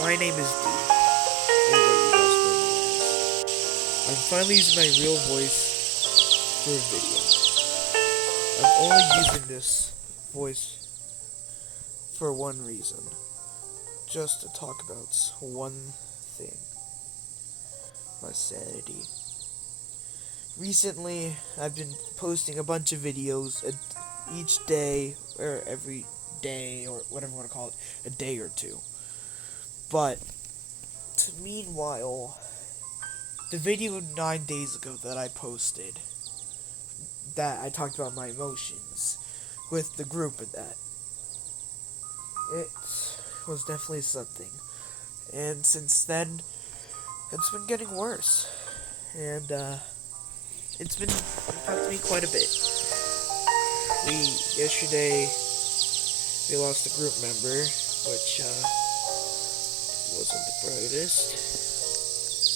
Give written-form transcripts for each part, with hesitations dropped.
My name is D, or what you guys know me as. I'm finally using my real voice for a video. I'm only using this voice for one reason. Just to talk about one thing. My sanity. Recently, I've been posting a bunch of videos each day, or every day, or whatever you want to call it, a day or two. But, meanwhile, the video 9 days ago that I posted, that I talked about my emotions with the group and that, it was definitely something. And since then, it's been getting worse. And, it's been impacting me quite a bit. Yesterday, we lost a group member, which, wasn't the brightest,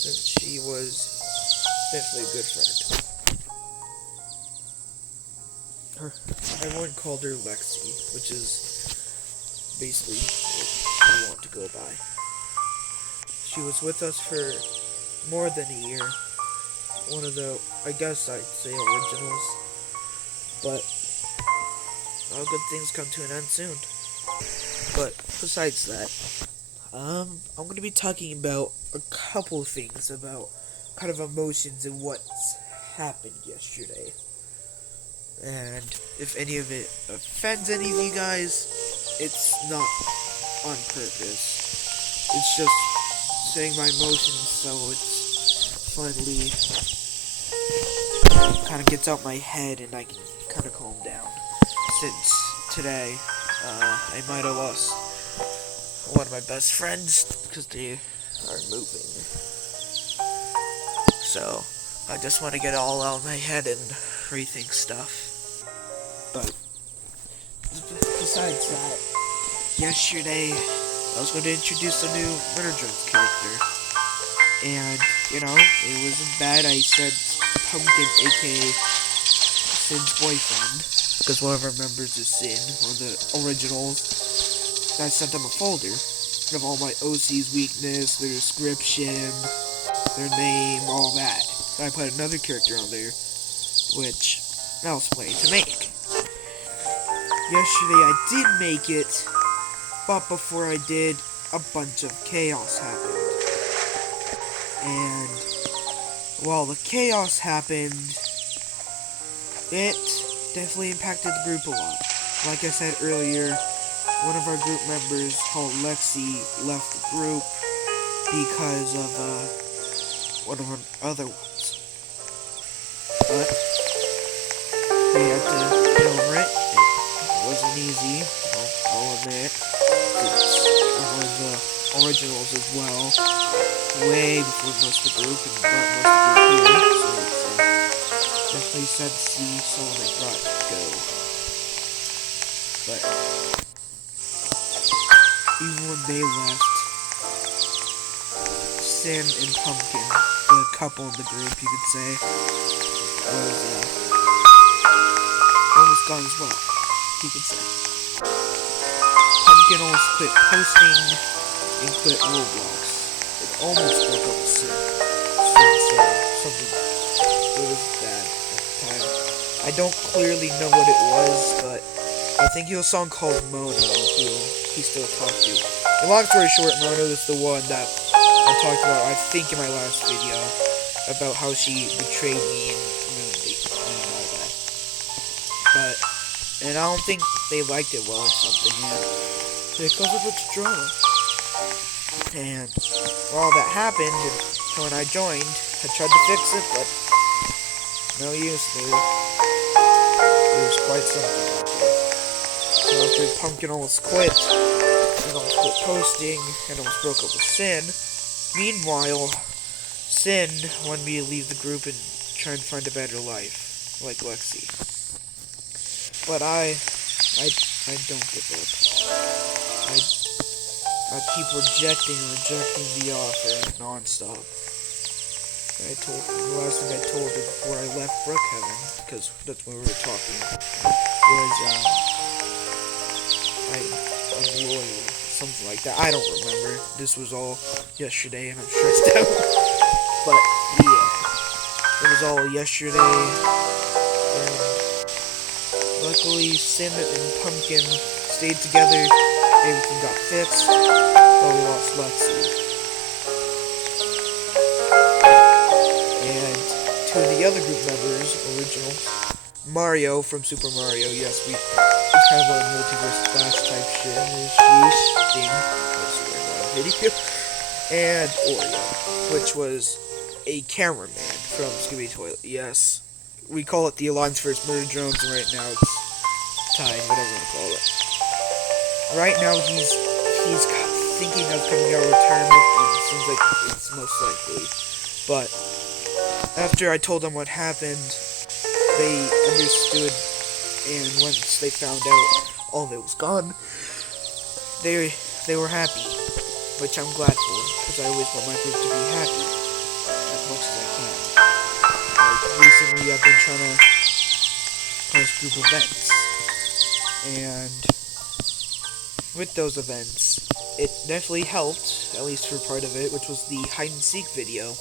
since she was definitely a good friend. Everyone called her Lexi, which is basically what we want to go by. She was with us for more than a year. One of the, I guess I'd say, originals. But all good things come to an end soon. But besides that, I'm going to be talking about a couple things about kind of emotions and what's happened yesterday. And if any of it offends any of you guys, it's not on purpose. It's just saying my emotions, so it's finally kind of gets out my head and I can kind of calm down. Since today, I might have lost one of my best friends because they are moving. So, I just want to get it all out of my head and rethink stuff. But, besides that, yesterday, I was going to introduce a new Rinins character. And, you know, it wasn't bad. I said Pumpkin, aka Cyns' boyfriend, because one of our members is Cyn, one of the originals. And I sent them a folder of all my OC's weakness, their description, their name, all that. So I put another character on there, which I was planning to make. Yesterday I did make it, but before I did, a bunch of chaos happened. And while the chaos happened, it definitely impacted the group a lot. Like I said earlier, one of our group members, called Lexi, left the group because of one of our other ones. But we had to get over it. It wasn't easy, I'll admit. It's one of the originals as well, way before most of the group, and brought most of the group here, so it's definitely sad to see someone they brought go. But even when they left, Cyn and Pumpkin, the couple in the group, you could say, was almost gone as well, you could say. Pumpkin almost quit posting and quit Roblox. It almost broke up with Cyn. Something it was bad at the time. I don't clearly know what it was, but I think he was a song called Mono, who he still talked to. And long story short, Mono is the one that I talked about, I think, in my last video, about how she betrayed me and community and all that. But, and I don't think they liked it well or something, and it caused a bunch of drama. And all that happened, and when I joined, I tried to fix it, but no use, dude. It was quite something out there. So after Pumpkin almost quit, and almost quit posting, and almost broke up with Cyn, meanwhile, Cyn wanted me to leave the group and try and find a better life, like Lexi. But I don't give up. I keep rejecting the offer non-stop. The last thing I told her before I left Brookhaven, because that's when we were talking, was I'm loyal to something like that. I don't remember. This was all yesterday, and I'm stressed out. But yeah, it was all yesterday, and luckily Cyn and Pumpkin stayed together. Everything got fixed, but we lost Lexi. And two of the other group members, original Mario from Super Mario. Yes, it's kind of a multiverse Flash type shit. Sheesh, ding. That's a very loud video. And Oreo, which was a cameraman from Scooby Toilet. Yes, we call it the Alliance vs. Murder Drones, and right now it's tied, whatever you want to call it. Right now he's thinking of coming out of retirement, and it seems like it's most likely. But after I told them what happened, they understood, and once they found out all of it was gone, they were happy, which I'm glad for, because I always want my group to be happy as much as I can. Like recently, I've been trying to post group events, and with those events, it definitely helped, at least for part of it, which was the hide and seek video,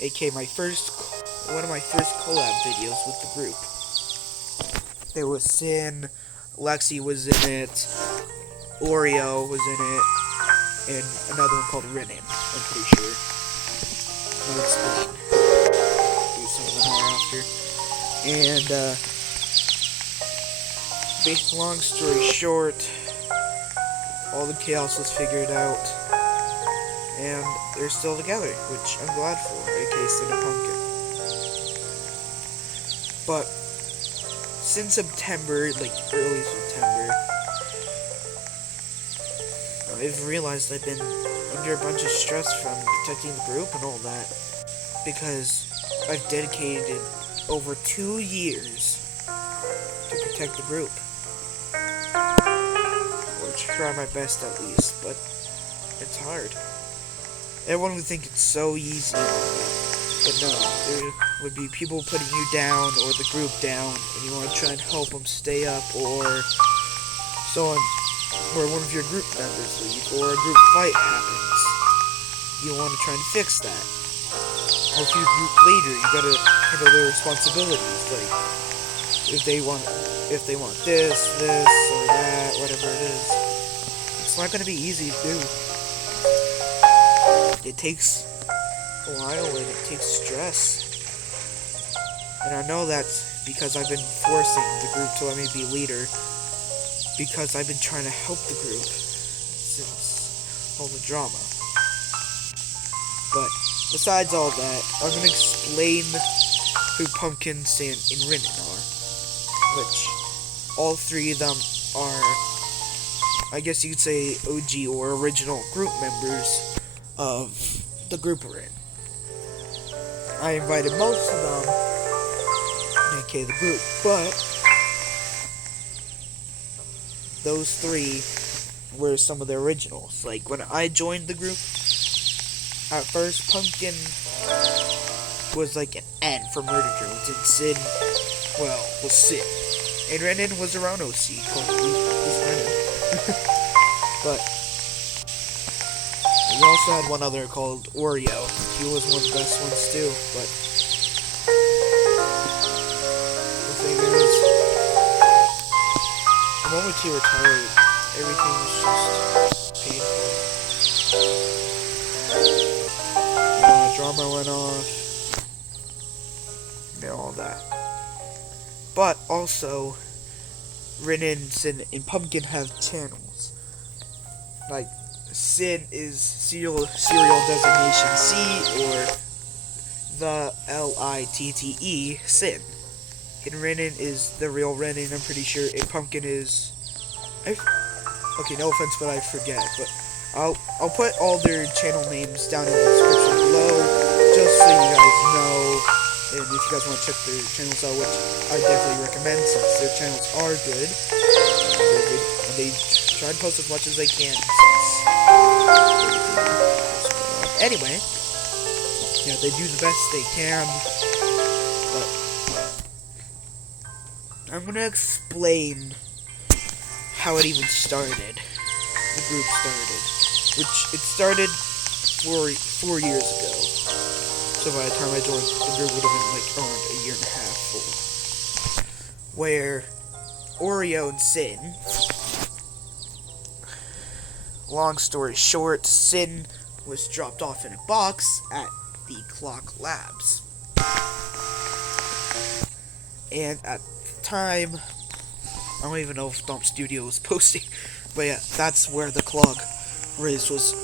aka one of my first collab videos with the group. There was Cyn, Lexi was in it, Oreo was in it, and another one called Rinin, I'm pretty sure. I'll explain who some of them are after. And, long story short, all the chaos was figured out, and they're still together, which I'm glad for, aka Cyn and Pumpkin. But since September, like early September, I've realized I've been under a bunch of stress from protecting the group and all that, because I've dedicated over 2 years to protect the group. Or try my best at least, but it's hard. Everyone would think it's so easy, but no, there would be people putting you down, or the group down, and you want to try and help them stay up, or so on, or one of your group members leaves, or a group fight happens. You want to try and fix that. Or if you're a group leader, you gotta handle their responsibilities, like, if they want this, or that, whatever it is. It's not gonna be easy to do. It takes a while, and it takes stress. And I know that's because I've been forcing the group to let me be leader, because I've been trying to help the group since all the drama. But besides all that, I'm going to explain who Pumpkin, Cyn, and Rinin are, which all three of them are, I guess you could say, OG or original group members of the group we're in. I invited most of them, aka the group, but those three were some of the originals. Like, when I joined the group, at first, Pumpkin was like an N for Murder Drones, and Cyn, well, was Cyn. And Rinin was around OC, called Rinin. But we also had one other called Oreo. He was one of the best ones too, but the thing is, the moment he retired, everything was just painful. Drama went off, and all that. But also, Rinins and Pumpkin have channels. Like, Cyn is SerialdesignationC, or the LITTE, Cyn. And Rinin is the real Rinin, I'm pretty sure. And Pumpkin is... okay, no offense, but I forget. But I'll put all their channel names down in the description below, just so you guys know. And if you guys want to check their channels out, which I definitely recommend, since their channels are good. And they try and post as much as they can, since anyway, yeah, they do the best they can. But I'm gonna explain how it even started. the group started. Which, it started 4 years ago. So by the time I joined, the group would have been like around a year and a half old. Where Oreo and Cyn, long story short, Cyn was dropped off in a box at the Clock Labs. And at the time, I don't even know if Dump Studio was posting, but yeah, that's where the Clog race was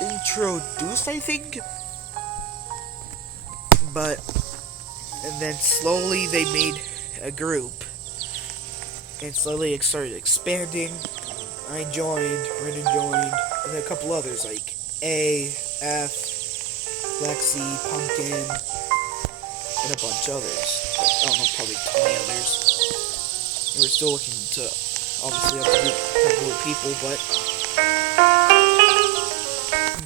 introduced, I think. And then slowly they made a group, and slowly it started expanding. I joined, Rinins joined, and then a couple others like A, F, Lexi, Pumpkin, and a bunch others. Like, I don't know, probably 20 others. And we're still looking to obviously have more people, but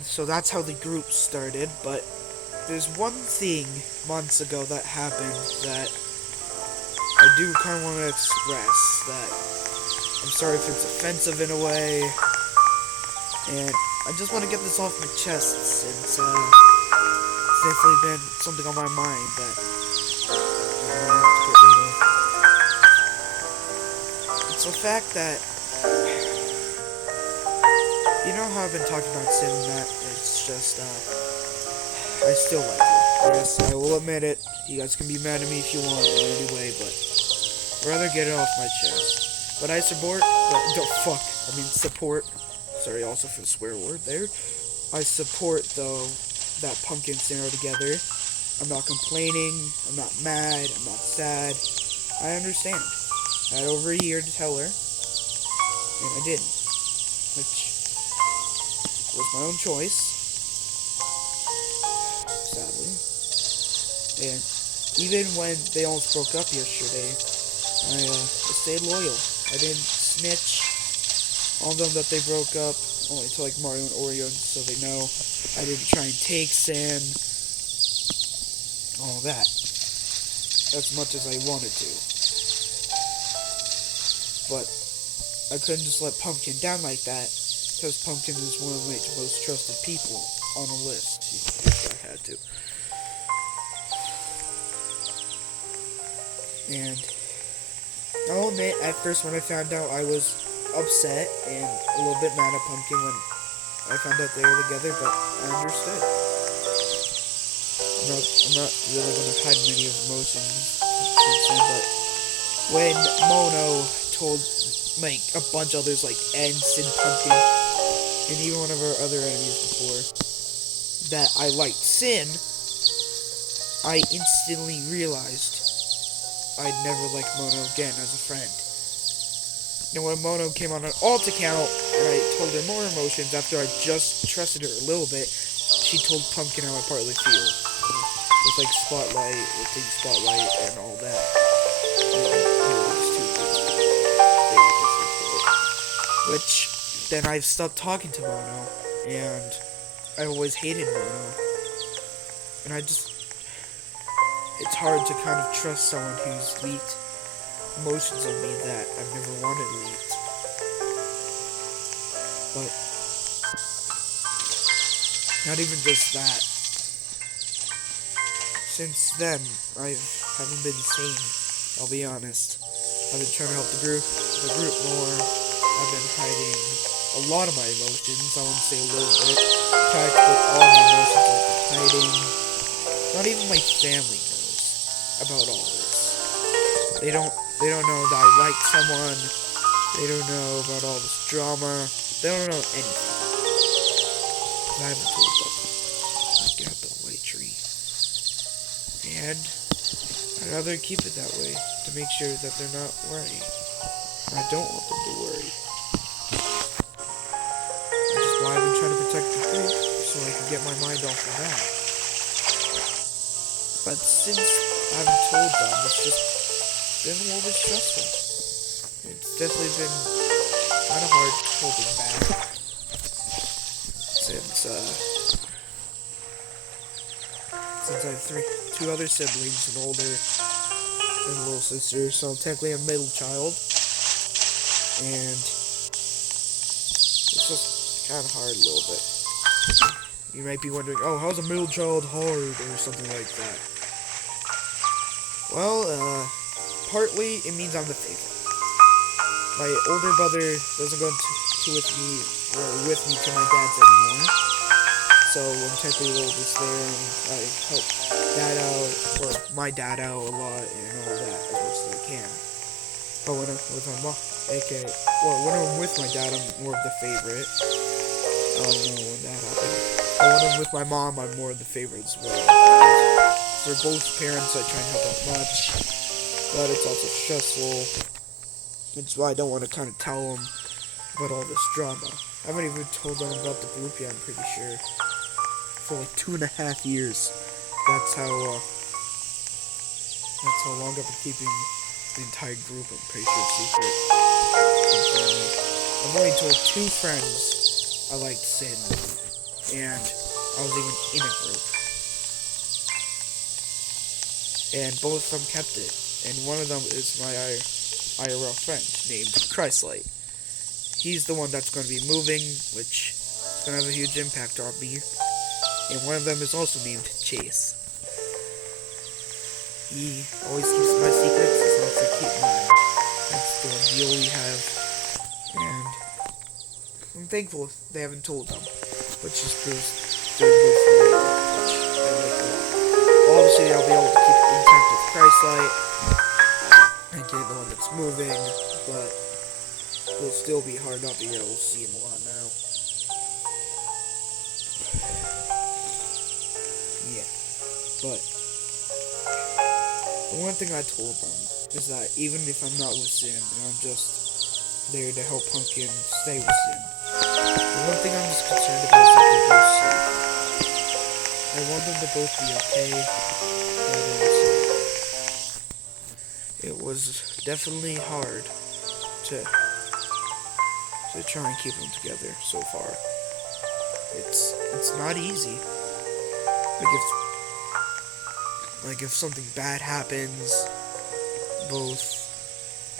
so that's how the group started. But there's one thing months ago that happened that I do kind of want to express. That I'm sorry if it's offensive in a way, and I just want to get this off my chest since it's definitely been something on my mind that I want to get rid of. It's the fact that, you know how I've been talking about Cyn, that it's just, I still like her. Yes, I will admit it. You guys can be mad at me if you want in any way, but I'd rather get it off my chest. But I support, support. Sorry also for the swear word there. I support, though, that Pumpkin and Cyn are together. I'm not complaining, I'm not mad, I'm not sad. I understand. I had over a year to tell her, and I didn't. Which was my own choice, sadly. And even when they almost broke up yesterday, I stayed loyal. I didn't snitch on them that they broke up, only to like Mario and Oreo, so they know I didn't try and take Cyn, all that, as much as I wanted to. But I couldn't just let Pumpkin down like that, because Pumpkin is one of my most trusted people on the list, if I had to. And I'll admit, at first when I found out, I was upset and a little bit mad at Pumpkin when I found out they were together, but I understood. I'm not really going to hide many of emotions, but when Mono told, like, a bunch of others, like N, Cyn, Pumpkin, and even one of our other enemies before, that I liked Cyn, I instantly realized I'd never like Mono again as a friend. And when Mono came on an alt account, and I told her more emotions after I just trusted her a little bit, she told Pumpkin how I partly feel. With like Spotlight, with Team Spotlight, and all that. Which, then I've stopped talking to Mono, and I always hated Mono. And it's hard to kind of trust someone who's leaked emotions on me that I've never wanted leaked. But not even just that. Since then, I haven't been sane, I'll be honest. I've been trying to help the group more. I've been hiding a lot of my emotions, I wouldn't say a little bit. Trying to put all my emotions I've been hiding. Not even my family knows about all this. They don't know that I like someone. They don't know about all this drama. They don't know anything. I haven't told them. Get out the white tree. And I'd rather keep it that way to make sure that they're not worrying. I don't want them to worry. Which is why I've been trying to protect the group, so I can get my mind off of that. But since I haven't told them, it's just been a little bit stressful. It's definitely been kind of hard holding back. Since I have two other siblings, an older and a little sister, so I'm technically a middle child. And it's just kind of hard a little bit. You might be wondering, oh, how's a middle child hard, or something like that. Well, partly it means I'm the favorite. My older brother doesn't go with me to my dad's anymore, so I'm technically the oldest there, and I help dad out, or my dad out a lot, and all that as much as I can. But when I'm with my mom, when I'm with my dad, I'm more of the favorite. I don't know when that happened. But when I'm with my mom, I'm more of the favorite as well. For both parents, I try and help out much, but it's also stressful. That's why I don't want to kind of tell them about all this drama. I haven't even told them about the group yet, I'm pretty sure. For like 2.5 years. That's how long I've been keeping the entire group, I'm pretty sure, secret. I've only told 2 friends I liked Cyns, and I was even in a group. And both of them kept it. And one of them is my IRL friend named Christlight. He's the one that's going to be moving, which is going to have a huge impact on me. And one of them is also named Chase. He always keeps my secrets as long as I keep mine. That's the one deal we have. And I'm thankful they haven't told them, which just proves they're good for me, which I like a lot. Obviously, I'll be able to keep in touch with Christlight and get the one that's moving, but it'll still be hard not being able to see him a lot now. Yeah, but the one thing I told them is that even if I'm not with Sin, and I'm just there to help Pumpkin stay with Sin, the one thing I'm just concerned about is that they're both safe. I want them to both be okay, and they're safe. It was definitely hard to try and keep them together so far. It's not easy. Like if something bad happens,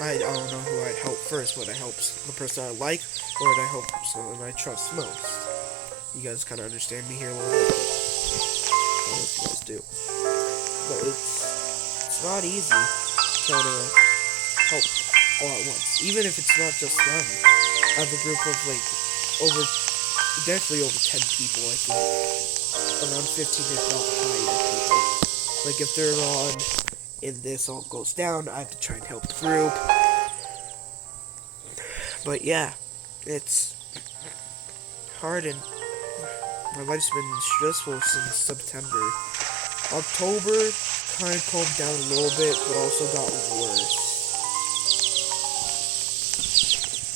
I don't know who I'd help first. Would I help the person I like, or would I help someone I trust most? You guys kind of understand me here a little bit. I don't know if you guys do. But it's not easy trying to help all at once. Even if it's not just them. I have a group of definitely over 10 people, I think. Around 15 if not higher people. Like if they're on and this all goes down, I have to try and help the group. But yeah, it's hard and my life's been stressful since September. October kind of calmed down a little bit, but also got worse.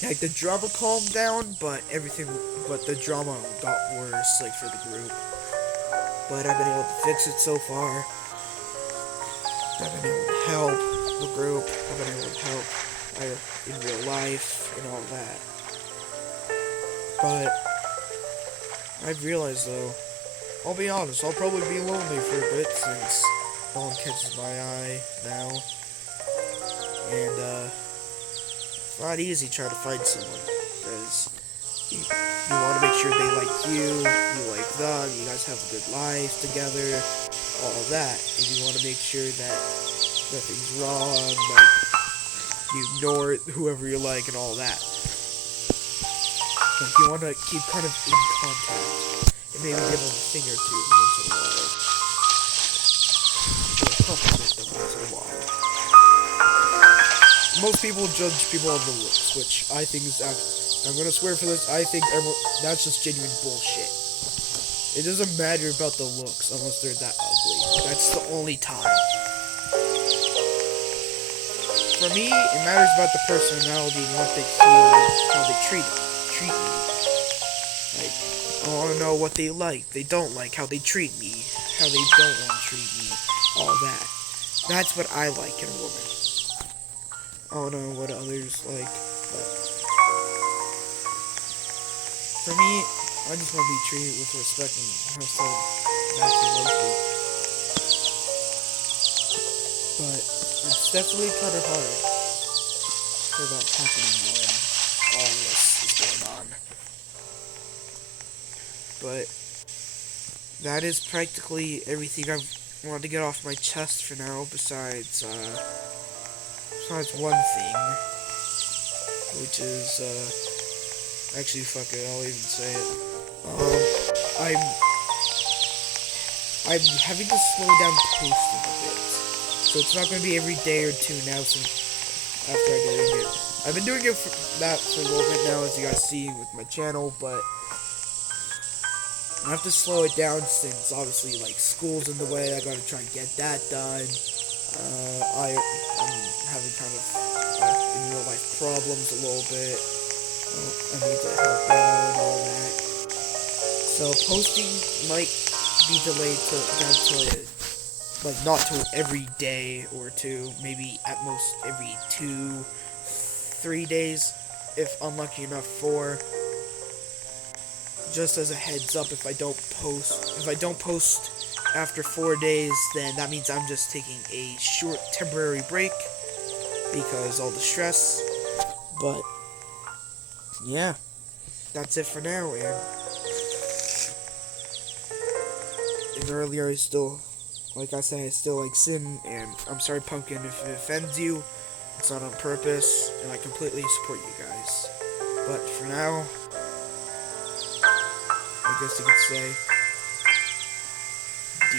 Like the drama calmed down, but the drama got worse, like for the group. But I've been able to fix it so far. I've been able to help the group. I've been able to help in real life and all that. But I've realized though, I'll be honest, I'll probably be lonely for a bit since no one catches my eye now. And it's not easy trying to find someone, because you want to make sure they like you like them, you guys have a good life together, all of that, and you want to make sure that nothing's wrong, like, you ignore whoever you like and all that. Like, you want to keep kind of in contact, and maybe give them a thing or two once in a while. Or compliment them once in a while. Most people judge people on the looks, which I think is I'm gonna swear for this, I think that's just genuine bullshit. It doesn't matter about the looks unless they're that ugly. That's the only time. For me, it matters about the personality and what they feel, how they treat me. Like, I want to know what they like, they don't like, how they treat me, how they don't want to treat me, all that. That's what I like in a woman. I don't know what others like, but for me, I just want to be treated with respect and have someone actually loves me. But it's definitely kind of hard for that happening when all this is going on. but that is practically everything I've wanted to get off my chest for now, besides one thing, which is, actually, fuck it, I'll even say it. I'm having to slow down posting a bit, so it's not going to be every day or two now since after I doing it. I've been doing it for a little bit now, as you guys see with my channel, but I have to slow it down since obviously like school's in the way. I gotta try and get that done. I'm having kind of in real life problems a little bit. I need to help out and all that. So posting might be delayed down to like not till every day or two, maybe at most every 2-3 days, if unlucky enough 4. Just as a heads up, if I don't post after 4 days, then that means I'm just taking a short temporary break because all the stress. But yeah, that's it for now. And earlier, like I said, I still like Sin, and I'm sorry, Pumpkin, if it offends you. It's not on purpose, and I completely support you guys. But for now, I guess you could say, D.